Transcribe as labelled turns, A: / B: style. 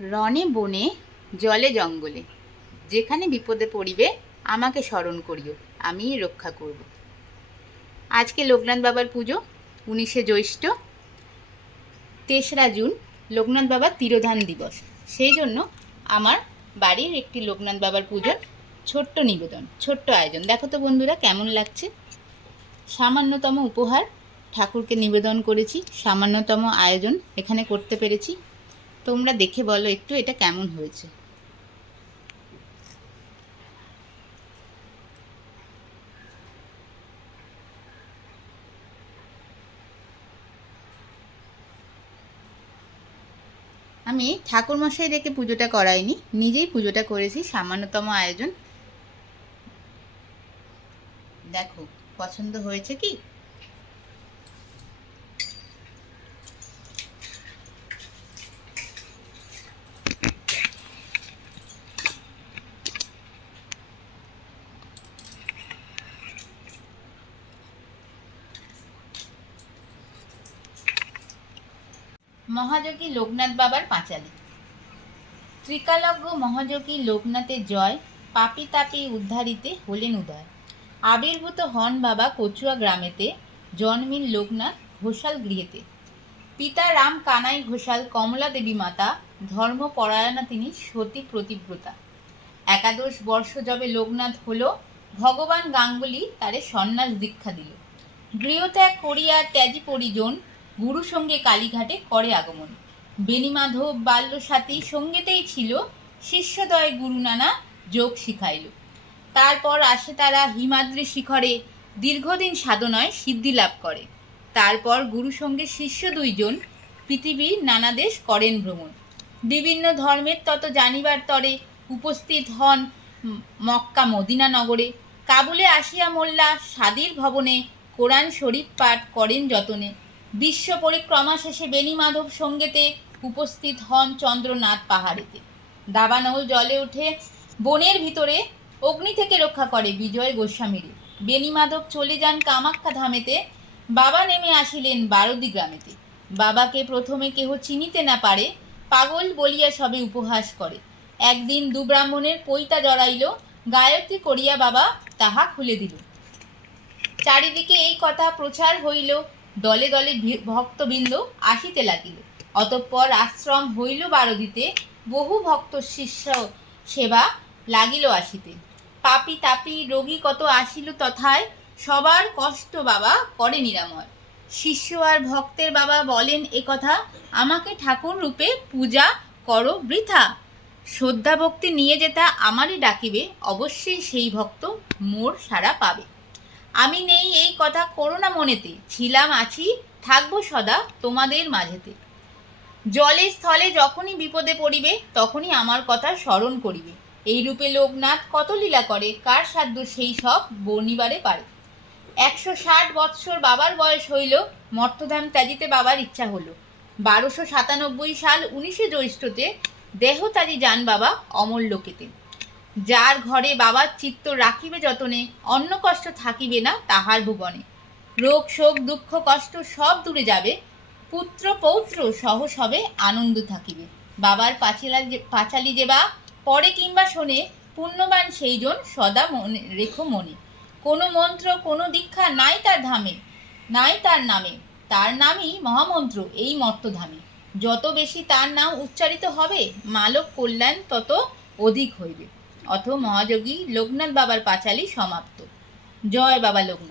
A: রনে বনে, জলে জঙ্গলে। যেখানে বিপদে পড়িবে, আমাকে স্মরণ করিও, আমি রক্ষা করব। আজকে লোকনাথ বাবার পুজো, উনিশে জ্যৈষ্ঠ, তেসরা জুন, লোকনাথ বাবার তিরোধান দিবস। সেই জন্য আমার বাড়ির একটি লোকনাথ বাবার পুজোর ছোট্ট নিবেদন, ছোট্ট আয়োজন। দেখো তো বন্ধুরা, কেমন লাগছে? সামান্যতম উপহার, ঠাকুরকে নিবেদন করেছি, সামান্যতম আয়োজন এখানে করতে পেরেছি। তোমরা দেখে বলো একটু এটা কেমন হয়েছে। আমি ঠাকুরমশাই রেখে পুজোটা করাইনি, নিজেই পুজোটা করেছি, সামান্যতম আয়োজন। দেখো, পছন্দ হয়েছে কি? মহাযোগী লোকনাথ বাবার পাঁচালী। ত্রিকালজ্ঞ মহাযোগী লোকনাথের জয় পাপি তাপি উদ্ধারিতে হলেন উদয়। আবির্ভূত হন বাবা কচুয়া গ্রামেতে, জন্মিন লোকনাথ ঘোষাল গৃহেতে। পিতা রাম কানাই ঘোষাল কমলা দেবী মাতা, ধর্মপরায়ণা তিনি সতী প্রতিব্রতা। একাদশ বর্ষ যবে লোকনাথ হল, ভগবান গাঙ্গুলি তারে সন্ন্যাস দীক্ষা দিল। গৃহত্যাগ করিয়া ত্যাজি পরিজন গুরু সঙ্গে কালীঘাটে করে আগমন। বেণীমাধব বাল্যসাথী সঙ্গেতেই ছিল শিষ্যদয় গুরু নানা যোগ শিখাইল। তারপর আসে তারা হিমাদ্রি শিখরে দীর্ঘদিন সাধনায় সিদ্ধি লাভ করে। তারপর গুরু সঙ্গে শিষ্য দুইজন পৃথিবীর নানা দেশ করেন ভ্রমণ। বিভিন্ন ধর্মের তত জানিবার তরে উপস্থিত হন মক্কা মদিনা নগরে। কাবুলে আসিয়া মোল্লা সাদির ভবনে কোরআন শরীফ পাঠ করেন যতনে। বিশ্ব পরিক্রমা শেষে বেণীমাধব সঙ্গেতে উপস্থিত হন চন্দ্রনাথ পাহাড়েতে। দাবানল জলে উঠে বনের ভিতরে অগ্নি থেকে রক্ষা করে বিজয় গোস্বামীরে। বেণীমাধব চলে যান কামাখ্যা ধামেতে। বাবা নেমে আসিলেন বারদি গ্রামেতে। বাবাকে প্রথমে কেহ চিনিতে না পারে, পাগল বলিয়া সবে উপহাস করে। একদিন দু ব্রাহ্মণের পৈতা জড়াইল, গায়ত্রী করিয়া বাবা তাহা খুলে দিল। চারিদিকে এই কথা প্রচার হইল দলে দলে ভক্তবৃন্দ আসিতে লাগিল। অতঃপর আশ্রম হইল বারদিতে, বহু ভক্ত শিষ্য সেবা লাগিল আসিতে। পাপি তাপি রোগী কত আসিল তথায়, সবার কষ্ট বাবা করে নিরাময়। শিষ্য আর ভক্তের বাবা বলেন এ কথা, আমাকে ঠাকুর রূপে পূজা করো বৃথা। শ্রদ্ধা ভক্তি নিয়ে যেতা আমারই ডাকিবে, অবশ্যই সেই ভক্ত মোর সারা পাবে। আমি নেই এই কথা করো না মনেতে। ছিলাম আছি, থাকব সদা তোমাদের মাঝেতে। জলে স্থলে যখনই বিপদে পড়িবে, তখনই আমার কথা স্মরণ করিবে। এই রূপে লোকনাথ কত লীলা করে, কার সাধ্য সেই সব বর্ণিবারে পারে। একশো ষাট বৎসর বাবার বয়স হইল, মর্তধাম ত্যাজিতে বাবার ইচ্ছা হলো। বারোশো সাতানব্বই সাল উনিশে জ্যৈষ্ঠতে দেহ ত্যাজি যান বাবা অমর লোকেতে। যার ঘরে বাবার চিত্ত রাখিবে যতনে অন্য কষ্ট থাকিবে না তাহার ভুবনে। রোগ, শোক, দুঃখ, কষ্ট সব দূরে যাবে, পুত্র, পৌত্র সহ সবে আনন্দ থাকিবে। বাবার পাঁচিলা পাঁচালি যে বা পরে কিংবা শোনে, পুণ্যবান সেইজন সদা মনে রেখো মনে। কোনো মন্ত্র, কোনো দীক্ষা নাই তার ধামে, নাই তার নামে। তার নামই মহামন্ত্র, এই মর্তধামে যত বেশি তার নাম উচ্চারিত হবে, মালক কল্যাণ তত অধিক হইবে। অথ মহাযোগী লোকনাথ বাবার পাঁচালি সমাপ্ত। জয় বাবা লোকনাথ।